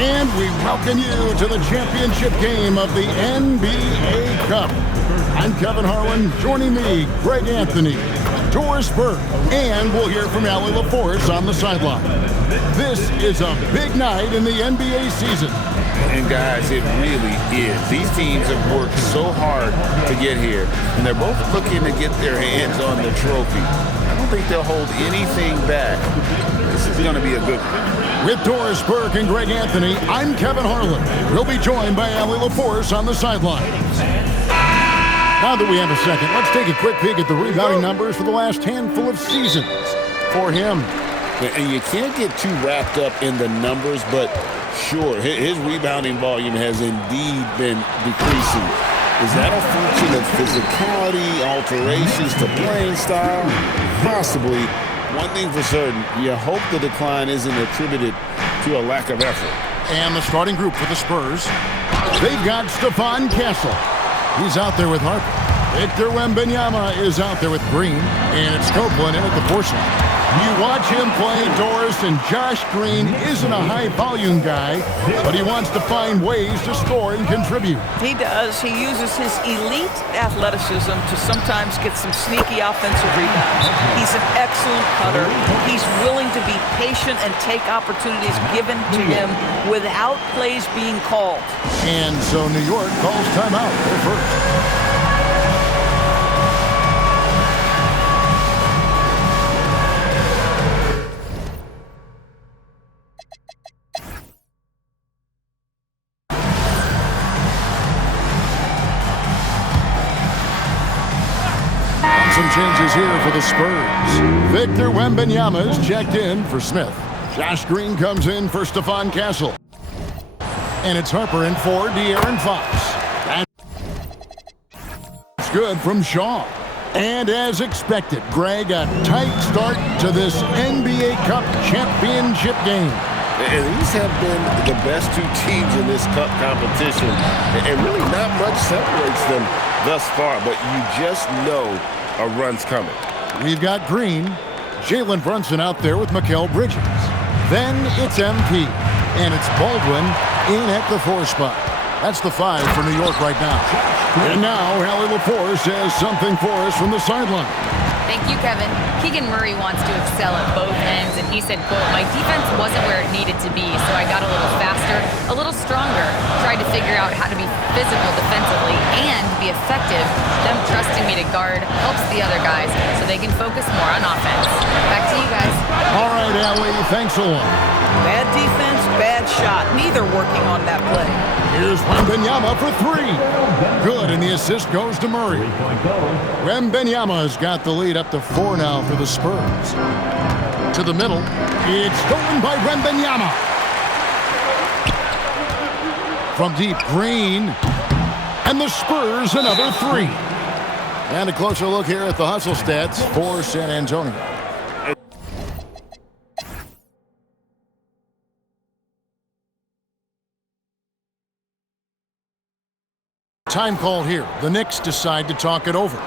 And we welcome you to the championship game of the NBA Cup. I'm Kevin Harlan. Joining me, Greg Anthony, Doris Burke, and we'll hear from Allie LaForce on the sideline. This is a big night in the NBA season. And guys, it really is. These teams have worked so hard to get here, and they're both looking to get their hands on the trophy. I don't think they'll hold anything back. This is going to be a good one. With Doris Burke and Greg Anthony, I'm Kevin Harlan. We'll be joined by Allie LaForce on the sideline. Now that we have a second, let's take a quick peek at the rebounding numbers for the last handful of seasons for him. And you can't get too wrapped up in the numbers, but sure, his rebounding volume has indeed been decreasing. Is that a function of physicality, alterations to playing style? Possibly. One thing for certain, you hope the decline isn't attributed to a lack of effort. And the starting group for the Spurs, they've got Stephon Castle. He's out there with Harper. Victor Wembanyama is out there with Green, and it's Copeland in at the four slot. You watch him play, Doris, and Josh Green isn't a high-volume guy, but he wants to find ways to score and contribute. He does. He uses his elite athleticism to sometimes get some sneaky offensive rebounds. He's an excellent cutter. He's willing to be patient and take opportunities given to him without plays being called. And so New York calls timeout. They're first. Some changes here for the Spurs. Victor Wembanyama is checked in for Smith. Josh Green comes in for Stephon Castle. And it's Harper in for De'Aaron Fox. That's good from Shaw. And as expected, Greg, a tight start to this NBA Cup championship game. And these have been the best two teams in this Cup competition. And really not much separates them thus far, but you just know a run's coming. We've got Green, Jalen Brunson out there with Mikal Bridges. Then it's MP, and it's Baldwin in at the 4 spot. That's the 5 for New York right now. And now Allie LaForce has something for us from the sideline. Thank you, Kevin. Keegan Murray wants to excel at both ends, and he said, quote, "My defense wasn't where it needed to be, so I got a little faster, a little stronger, tried to figure out how to be physical defensively and be effective. Them trusting me to guard helps the other guys so they can focus more on offense." Back to you guys. All right, Allie, thanks a lot. Bad defense, bad shot. Neither working on that play. Here's Wembanyama for 3. Good, and the assist goes to Murray. Wembanyama's got the lead up to 4 now for the Spurs. To the middle. It's stolen by Wembanyama. From deep, Green. And the Spurs another 3. And a closer look here at the hustle stats for San Antonio. Time call here. The Knicks decide to talk it over.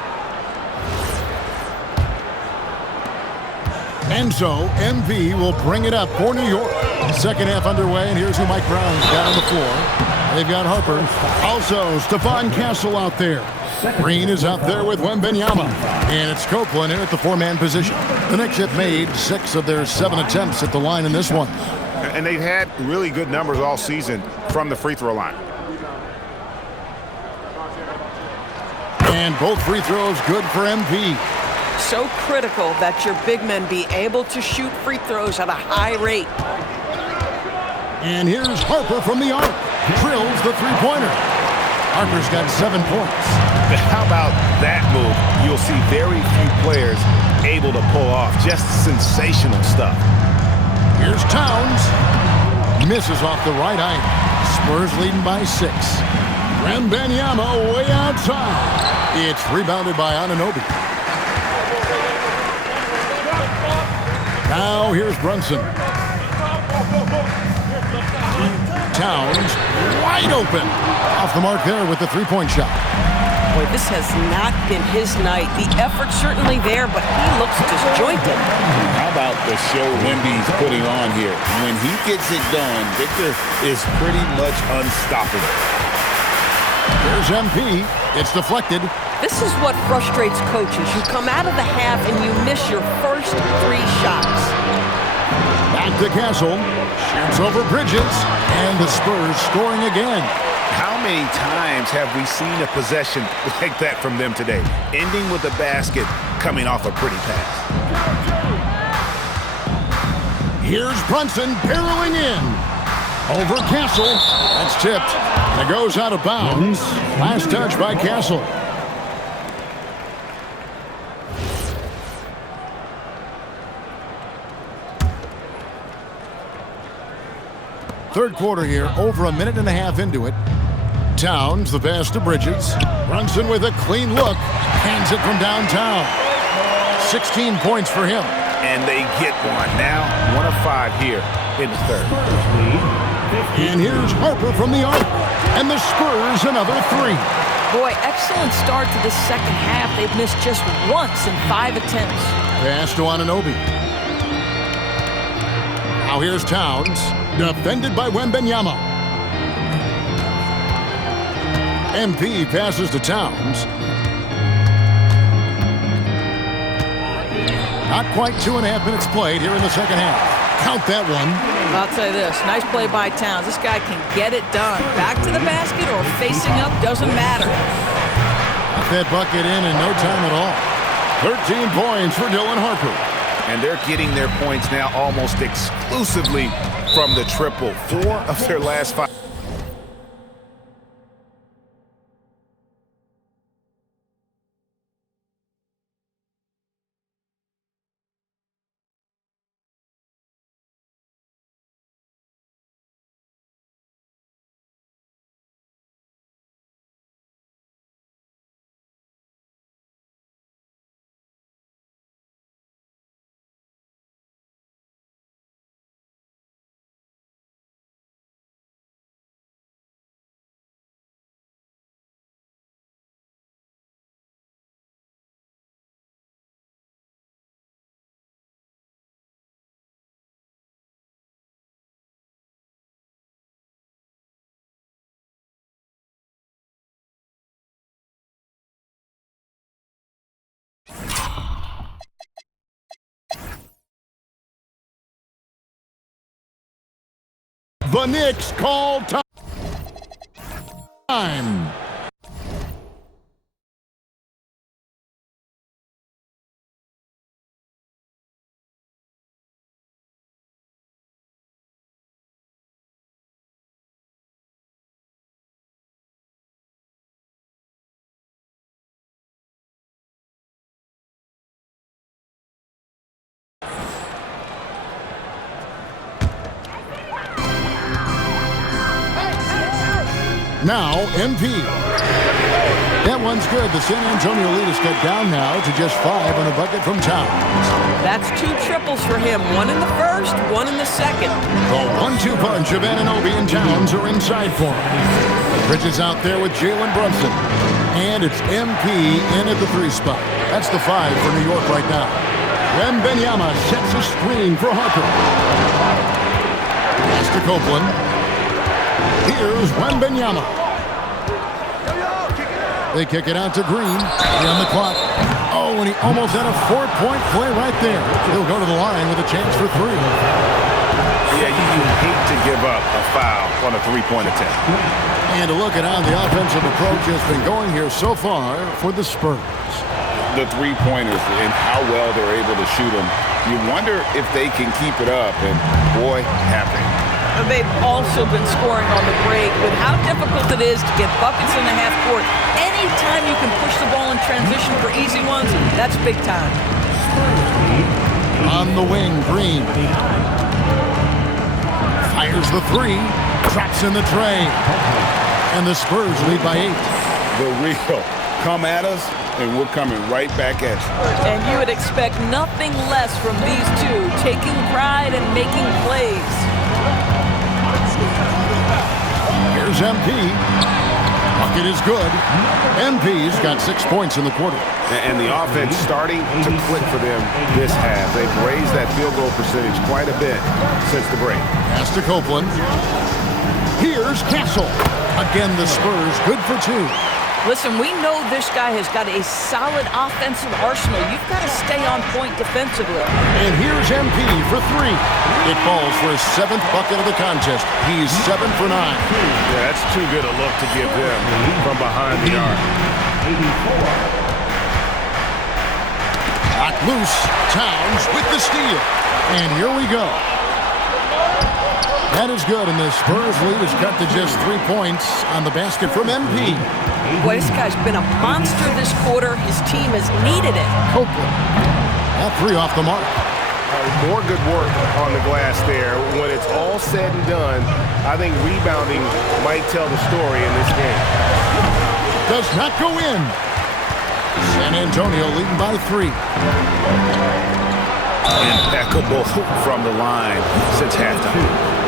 And so, MV will bring it up for New York. Second half underway, and here's who Mike Brown's got on the floor. They've got Harper. Also, Stephon Castle out there. Green is out there with Wembanyama. And it's Copeland in at the 4-man position. The Knicks have made 6 of their 7 attempts at the line in this one. And they've had really good numbers all season from the free throw line. And both free throws good for MP. So critical that your big men be able to shoot free throws at a high rate. And here's Harper from the arc. Drills the three-pointer. Harper's got 7 points. How about that move? You'll see very few players able to pull off just sensational stuff. Here's Towns. Misses off the right eye. Spurs leading by 6. Wembanyama way outside. It's rebounded by Anunoby. Now here's Brunson. Towns wide open. Off the mark there with the three-point shot. Boy, this has not been his night. The effort's certainly there, but he looks disjointed. How about the show Wemby's putting on here. When he gets it done, Victor is pretty much unstoppable. Here's MP. It's deflected. This is what frustrates coaches. You come out of the half and you miss your first 3 shots. Back to Castle. Shoots over Bridges. And the Spurs scoring again. How many times have we seen a possession like that from them today? Ending with a basket, coming off a pretty pass. Here's Brunson barreling in. Over Castle. That's tipped. And it goes out of bounds. Last touch by Castle. Third quarter here, over a minute and a half into it. Towns, the pass to Bridges. Brunson with a clean look. Hands it from downtown. 16 points for him. And they get one. Now 1 of 5 here in the third. And here's Harper from the arc. And the Spurs another 3. Boy, excellent start to this second half. They've missed just once in 5 attempts. Pass to Anunoby. Now here's Towns. Defended by Wembanyama. MP passes to Towns. Not quite 2.5 minutes played here in the second half. Count that one. I'll tell you this, nice play by Towns. This guy can get it done. Back to the basket or facing up, doesn't matter. Got that bucket in no time at all. 13 points for Dylan Harper. And they're getting their points now almost exclusively from the triple. 4 of their last 5. The Knicks call time. Now, MP. That one's good. The San Antonio lead is cut down now to just 5 on a bucket from Towns. That's 2 triples for him. 1 in the first, 1 in the second. The 1-2 punch of Anunoby and Towns are inside for him. Bridges out there with Jalen Brunson. And it's MP in at the 3 spot. That's the 5 for New York right now. Wembanyama sets a screen for Harper. Pass to Copeland. Here's Wembanyama. They kick it out to Green. 3 on the clock. Oh, and he almost had a 4-point play right there. He'll go to the line with a chance for 3. Yeah, you hate to give up a foul on a 3-point attempt. And to look at how the offensive approach has been going here so far for the Spurs. The 3-pointers and how well they're able to shoot them. You wonder if they can keep it up, and boy, have they. They've also been scoring on the break. With how difficult it is to get buckets in the half court, anytime you can push the ball in transition for easy ones, that's big time. On the wing, Green. Fires the 3. Traps in the tray. And the Spurs lead by 8. The real. Come at us, and we're coming right back at you. And you would expect nothing less from these two, taking pride and making plays. Here's MP. basket is good. MP's got 6 points in the quarter. And the offense starting to click for them this half. They've raised that field goal percentage quite a bit since the break. Pass to Copeland. Here's Castle. Again, the Spurs good for 2. Listen, we know this guy has got a solid offensive arsenal. You've got to stay on point defensively. And here's MP for 3. It falls for his 7th bucket of the contest. He's 7 for 9. Yeah, that's too good a look to give them from behind the arc. Lock loose. Towns with the steal. And here we go. That is good, and the Spurs lead is cut to just 3 points on the basket from MP. Boy, this guy's been a monster this quarter. His team has needed it. Copeland. All 3 off the mark. More good work on the glass there. When it's all said and done, I think rebounding might tell the story in this game. Does not go in. San Antonio leading by 3. Impeccable from the line since halftime.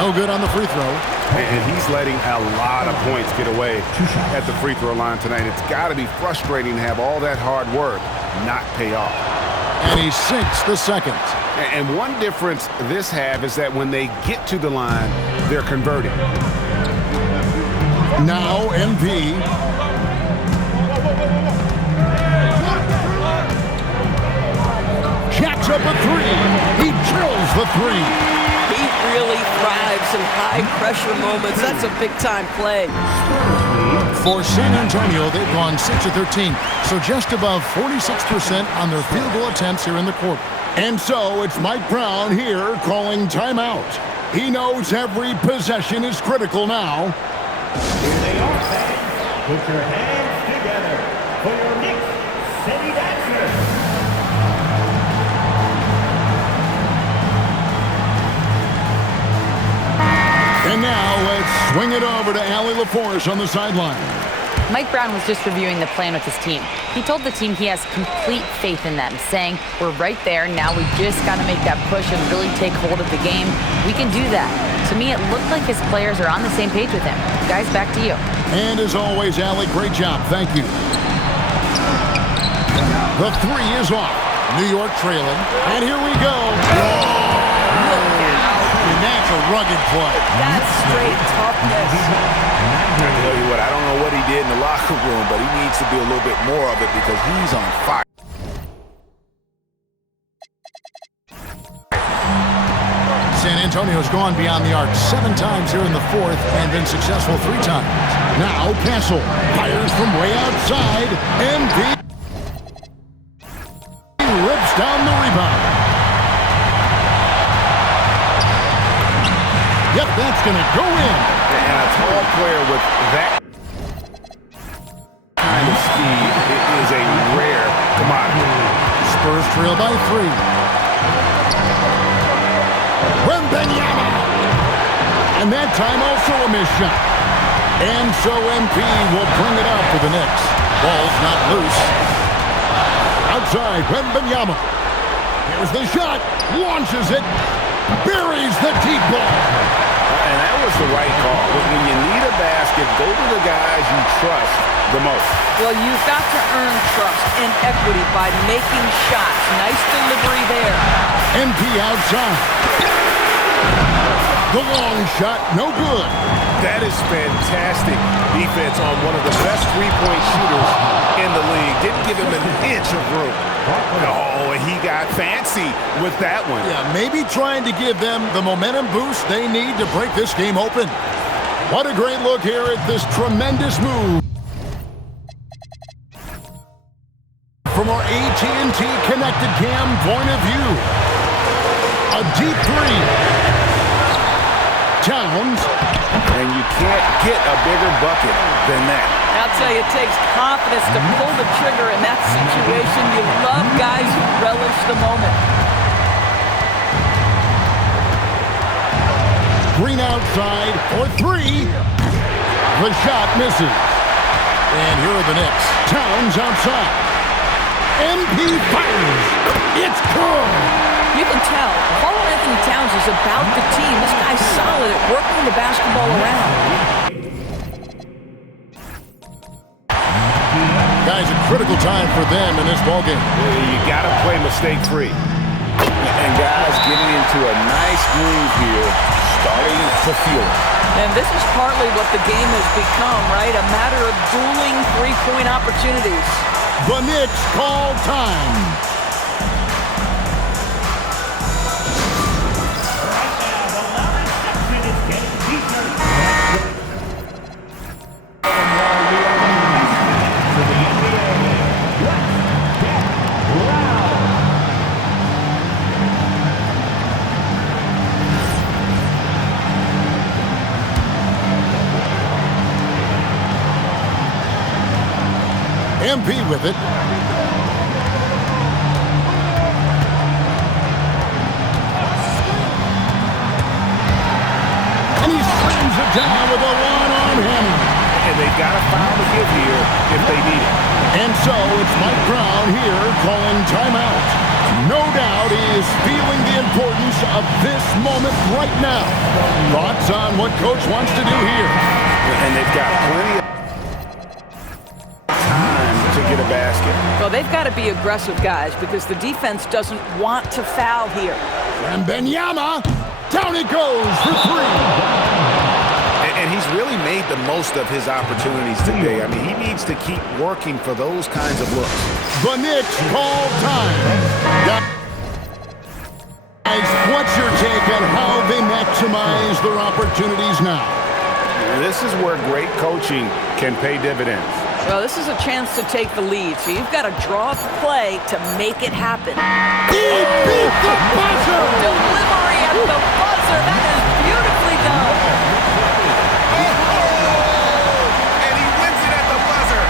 No good on the free throw. And he's letting a lot of points get away at the free throw line tonight. It's got to be frustrating to have all that hard work not pay off. And he sinks the second. And one difference this half is that when they get to the line, they're converting. Now MP. Jacks up a 3. He drills the 3. He really thrives in high-pressure moments. That's a big-time play. For San Antonio, they've gone 6 of 13, so just above 46% on their field goal attempts here in the quarter. And so it's Mike Brown here calling timeout. He knows every possession is critical now. Here they are, fans. Put your hands together for your Knicks City Dancers. And now let's swing it over to Allie LaForce on the sideline. Mike Brown was just reviewing the plan with his team. He told the team he has complete faith in them, saying, we're right there, now we just got to make that push and really take hold of the game. We can do that. To me, it looked like his players are on the same page with him. Guys, back to you. And as always, Allie, great job. Thank you. The 3 is off. New York trailing. And here we go. And that's a rugged play. That's straight toughness. I tell you what, I don't know what he did in the locker room, but he needs to be a little bit more of it because he's on fire. San Antonio's gone beyond the arc 7 times here in the 4th and been successful 3 times. Now Castle fires from way outside. MP rips down the rebound. Yep, that's going to go in. And a tall player with that kind of speed is a rare commodity. Spurs trail by 3. Wembanyama. And that time also a missed shot. And so MP will bring it out for the Knicks. Ball's not loose. Outside, Wembanyama. Here's the shot. Launches it. Buries the deep ball. And that was the right call. When you need a basket, go to the guys you trust the most. Well, you've got to earn trust and equity by making shots. Nice delivery there. MP outside. The long shot, no good. That is fantastic defense on one of the best three-point shooters in the league. Didn't give him an inch of room. Oh, and he got fancy with that one. Yeah, maybe trying to give them the momentum boost they need to break this game open. What a great look here at this tremendous move. From our AT&T Connected Cam point of view. A deep 3. Towns. And you can't get a bigger bucket than that. I'll tell you, it takes confidence to pull the trigger in that situation. You love guys who relish the moment. Green outside for 3. The shot misses. And here are the Knicks. Towns outside. MP fires. It's good. You can tell, Karl Anthony Towns is about the team. This guy's solid at working the basketball around. Guys, a critical time for them in this ballgame. You got to play mistake-free. And guys getting into a nice groove here, starting to feel it. And this is partly what the game has become, right? A matter of dueling three-point opportunities. The Knicks call time. Right now, the loudest section is getting deeper. And while we are listening to the NBA, let's get loud. MP with it. And he slams it down with a one-arm hammer. And they've got a foul to give here if they need it. And so it's Mike Brown here calling timeout. No doubt he is feeling the importance of this moment right now. Thoughts on what Coach wants to do here? And they've got plenty of time to get a basket. Well, they've got to be aggressive, guys, because the defense doesn't want to foul here. Wembanyama, down it goes for three. And he's really made the most of his opportunities today. I mean, he needs to keep working for those kinds of looks. The Knicks call time. Guys, what's your take on how they maximize their opportunities now? This is where great coaching can pay dividends. Well, this is a chance to take the lead, so you've got to draw up a play to make it happen. He beat the buzzer! Delivery at the buzzer. That is beautifully done. And he wins it at the buzzer.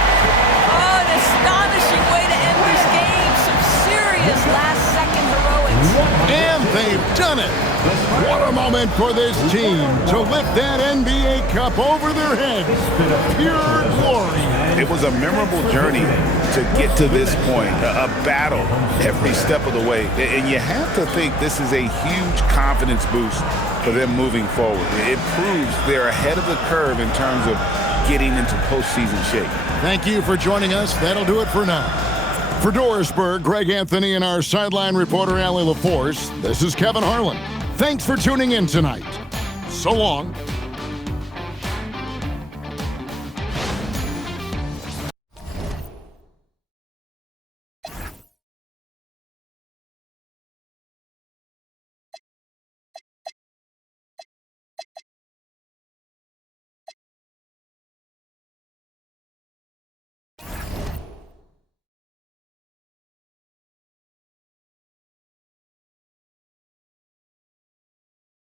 Oh, an astonishing way to end this game. Some serious last-second heroics. And they've done it! What a moment for this team to lift that NBA Cup over their heads. Pure glory. It was a memorable journey to get to this point, a battle every step of the way. And you have to think this is a huge confidence boost for them moving forward. It proves they're ahead of the curve in terms of getting into postseason shape. Thank you for joining us. That'll do it for now. For Dorisburg, Greg Anthony, and our sideline reporter, Allie LaForce, this is Kevin Harlan. Thanks for tuning in tonight. So long.